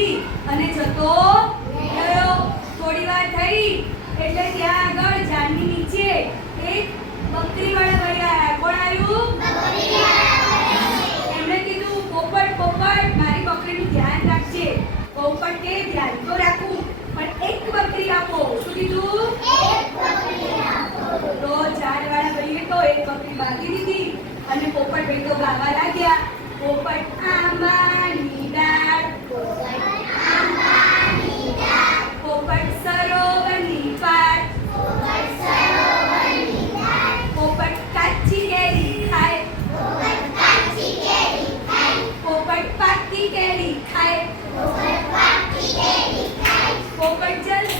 બાંધી અને જતો રહ્યો. થોડી વાર થઈ એટલે ત્યાં આગળ ઝાડની નીચે એક બકરીવાળા ભાઈ આવ્યા. કોણ આવ્યું? એમણે કીધું, પોપટ પોપટ મારી બકરીનું ધ્યાન રાખજે. પોપટ કે ધ્યાન તો રાખું, પણ એક બકરી આપો. શું કીધું? તો ઝાડવાળા ભાઈએ તો એક બકરી બાંધી દીધી અને પોપટ ભાઈ તો ગાવા લાગ્યા. પોપટ આંબાની ડાળ, પોપટ સરોવરની પાળ, પોપટ કાચી કેરી ખાય, પોપટ પાકી કેરી ખાય, પોપટ જલસા